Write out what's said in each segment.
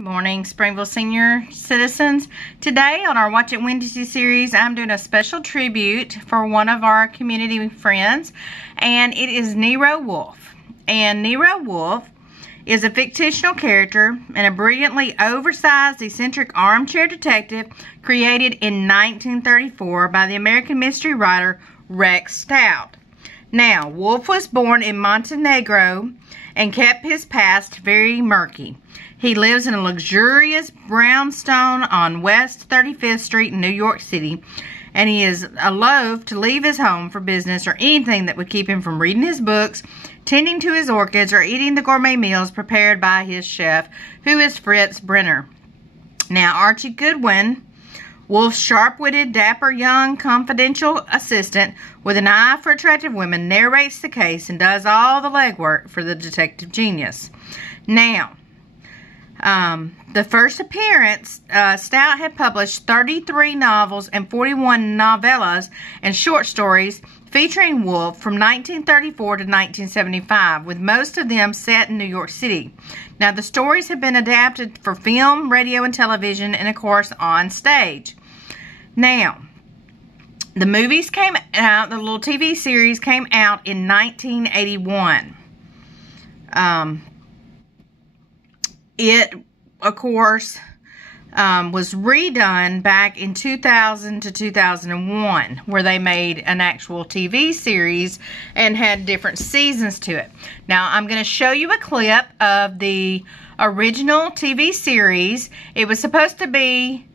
Morning, Springville Senior Citizens. Today on our Watch It Wednesday series, I'm doing a special tribute for one of our community friends, and it is Nero Wolfe. And Nero Wolfe is a fictional character and a brilliantly oversized, eccentric armchair detective created in 1934 by the American mystery writer Rex Stout. Now, Wolfe was born in Montenegro and kept his past very murky. He lives in a luxurious brownstone on West 35th Street in New York City, and he is loath to leave his home for business or anything that would keep him from reading his books, tending to his orchids, or eating the gourmet meals prepared by his chef, who is Fritz Brenner. Now, Archie Goodwin, Wolfe's sharp-witted, dapper, young, confidential assistant with an eye for attractive women, narrates the case and does all the legwork for the detective genius. Now, the first appearance, Stout had published 33 novels and 41 novellas and short stories featuring Wolfe from 1934 to 1975, with most of them set in New York City. Now, the stories have been adapted for film, radio, and television, and of course on stage. Now, the movies came out, the little TV series came out in 1981. It, of course, was redone back in 2000 to 2001, where they made an actual TV series and had different seasons to it. Now, I'm going to show you a clip of the original TV series. It was supposed to be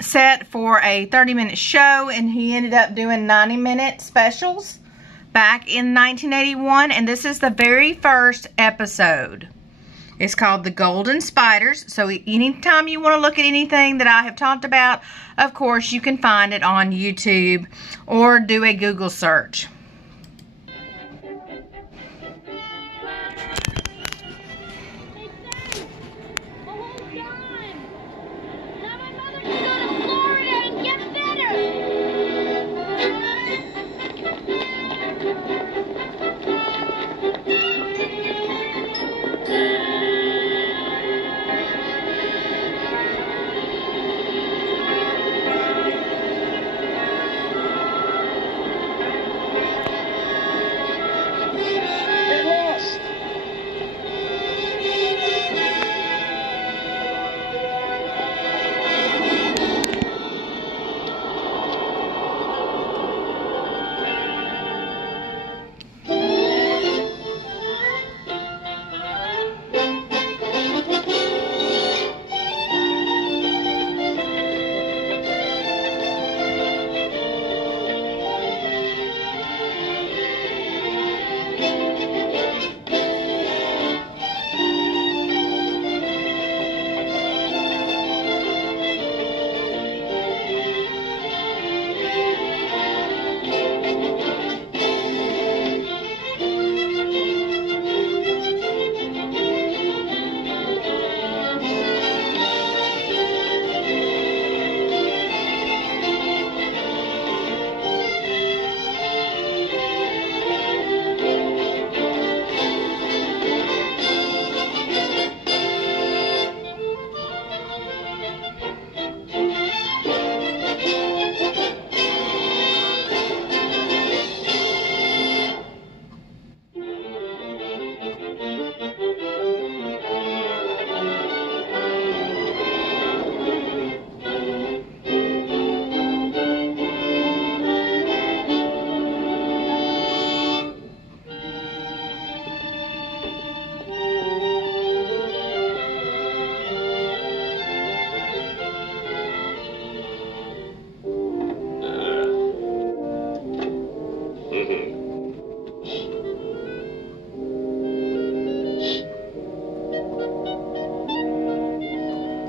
set for a 30-minute show, and he ended up doing 90-minute specials back in 1981, and this is the very first episode. It's called The Golden Spiders. So anytime you want to look at anything that I have talked about, of course, you can find it on YouTube or do a Google search.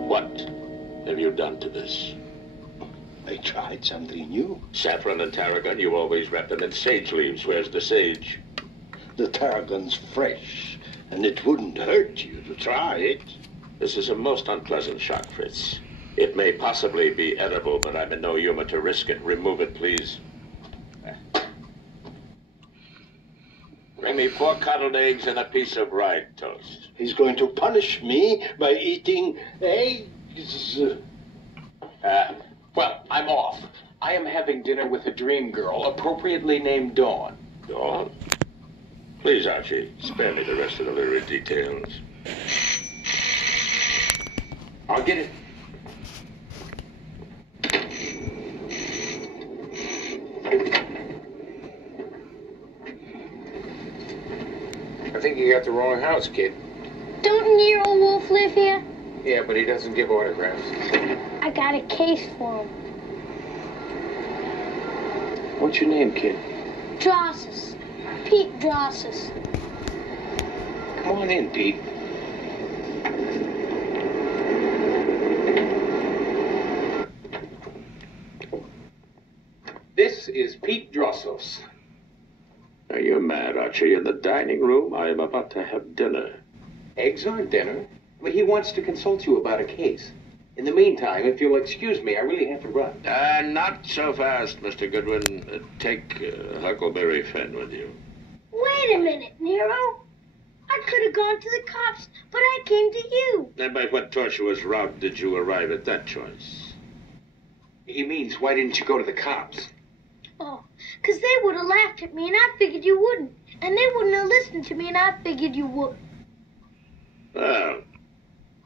What have you done to this? I tried something new. Saffron and tarragon, you always wrap them in sage leaves. Where's the sage? The tarragon's fresh, and it wouldn't hurt you to try it. This is a most unpleasant shock, Fritz. It may possibly be edible, but I'm in no humor to risk it. Remove it, please. Bring me 4 coddled eggs and a piece of rye toast. He's going to punish me by eating eggs. Well, I'm off. I am having dinner with a dream girl, appropriately named Dawn. Dawn? Please, Archie, spare me the rest of the lurid details. I'll get it. I think you got the wrong house, kid. Don't Nero Wolfe live here? Yeah, but he doesn't give autographs. I got a case for him. What's your name, kid? Drosses. Pete Drosses. Come on in, Pete. This is Pete Drossos. Are you mad, Archie? In the dining room, I am about to have dinner. Eggs aren't dinner, but he wants to consult you about a case. In the meantime, if you'll excuse me, I really have to run. Not so fast, Mr. Goodwin. Take Huckleberry Finn with you. Wait a minute, Nero. I could have gone to the cops, but I came to you. And by what tortuous route did you arrive at that choice? He means, why didn't you go to the cops? Oh, 'cause they would have laughed at me, and I figured you wouldn't. And they wouldn't have listened to me, and I figured you would. Well,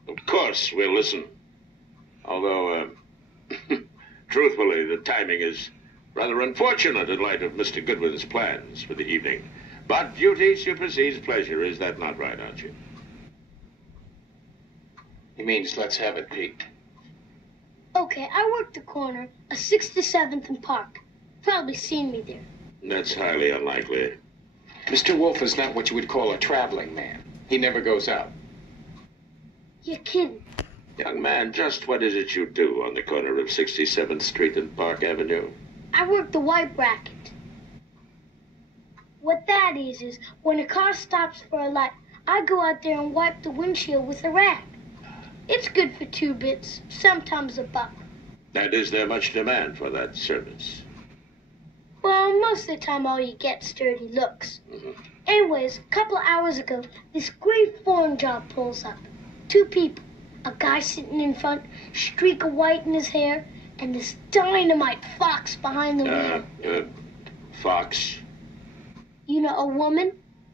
of course we'll listen. Although, truthfully, the timing is rather unfortunate in light of Mr. Goodwin's plans for the evening. But duty supersedes pleasure. Is that not right, Archie? He means, let's have it, Pete. Okay, I work the corner of 6th to 7th and Park. Probably seen me there. That's highly unlikely. Mr. Wolfe is not what you would call a traveling man. He never goes out. You're kidding. Young man, just what is it you do on the corner of 67th Street and Park Avenue? I work the white bracket. What that is when a car stops for a light, I go out there and wipe the windshield with a rag. It's good for 2 bits, sometimes $1. And is there much demand for that service? Well, most of the time all you get's dirty looks. Anyways, a couple hours ago, this great foreign job pulls up. 2 people. A guy sitting in front, streak of white in his hair, and this dynamite fox behind the wheel. Fox? You know, a woman?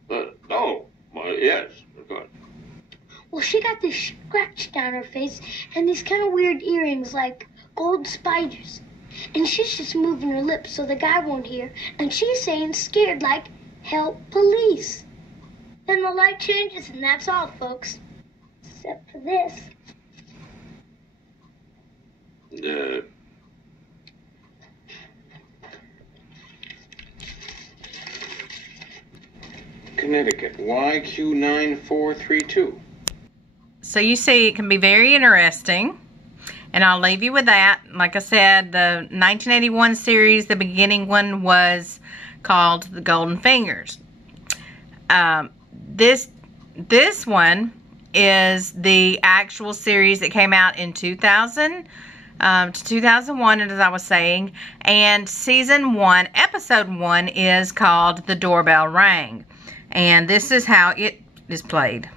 Oh, well, yes, of course. Well, she got this scratch down her face and these kind of weird earrings like gold spiders. And she's just moving her lips so the guy won't hear. And she's saying, scared like, help, police. Then the light changes and that's all, folks. Except for this. Connecticut, YQ9432. So you see, it can be very interesting. And I'll leave you with that. Like I said, the 1981 series, the beginning one was called The Golden Fingers. This one is the actual series that came out in 2000 to 2001, as I was saying. And season 1, episode 1 is called The Doorbell Rang. And this is how it is played.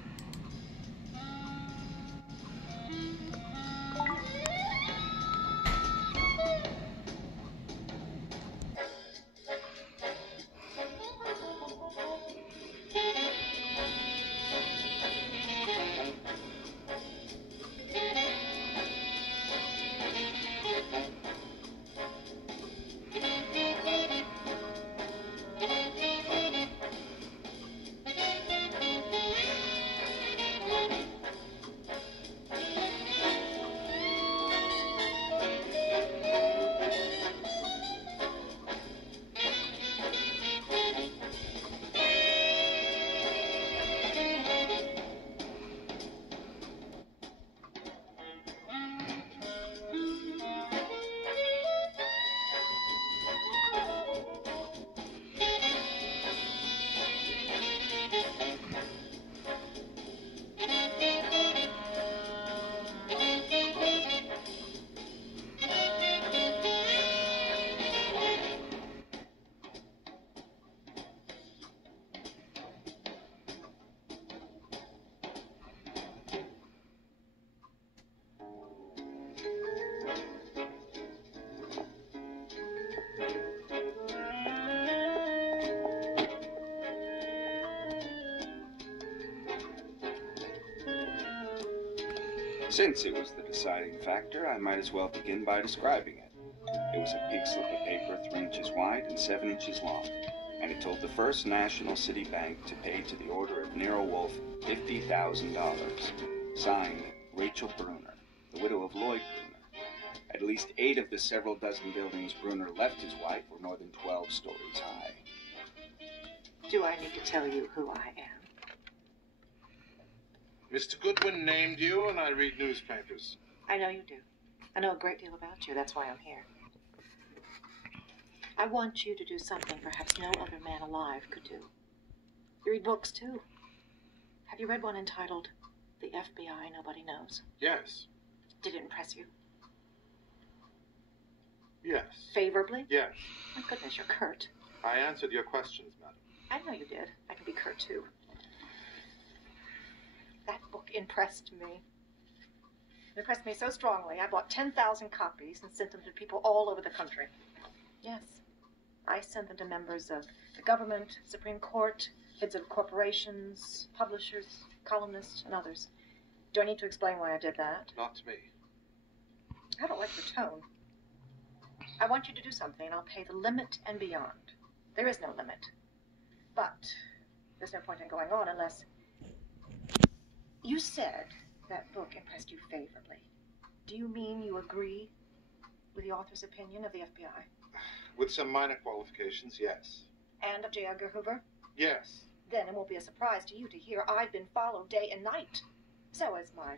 Since it was the deciding factor, I might as well begin by describing it. It was a big slip of paper 3 inches wide and 7 inches long, and it told the First National City Bank to pay to the order of Nero Wolfe $50,000. Signed, Rachel Bruner, the widow of Lloyd Bruner. At least 8 of the several dozen buildings Bruner left his wife were more than 12 stories high. Do I need to tell you who I am? Mr. Goodwin named you, and I read newspapers. I know you do. I know a great deal about you. That's why I'm here. I want you to do something perhaps no other man alive could do. You read books, too. Have you read one entitled The FBI Nobody Knows? Yes. Did it impress you? Yes. Favorably? Yes. My goodness, you're curt. I answered your questions, madam. I know you did. I can be curt, too. That book impressed me. It impressed me so strongly, I bought 10,000 copies and sent them to people all over the country. Yes. I sent them to members of the government, Supreme Court, heads of corporations, publishers, columnists, and others. Do I need to explain why I did that? Not to me. I don't like your tone. I want you to do something, and I'll pay the limit and beyond. There is no limit. But there's no point in going on unless... You said that book impressed you favorably. Do you mean you agree with the author's opinion of the FBI? With some minor qualifications, yes. And of J. Edgar Hoover? Yes. Then it won't be a surprise to you to hear I've been followed day and night. So has my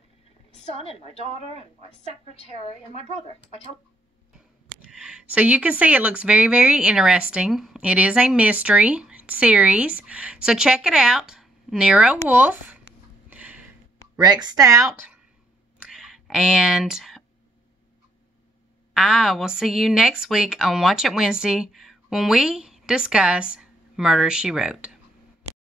son and my daughter and my secretary and my brother. So you can see it looks very, very interesting. It is a mystery series. So check it out. Nero Wolfe, Rex Stout, and I will see you next week on Watch It Wednesday when we discuss Murder, She Wrote.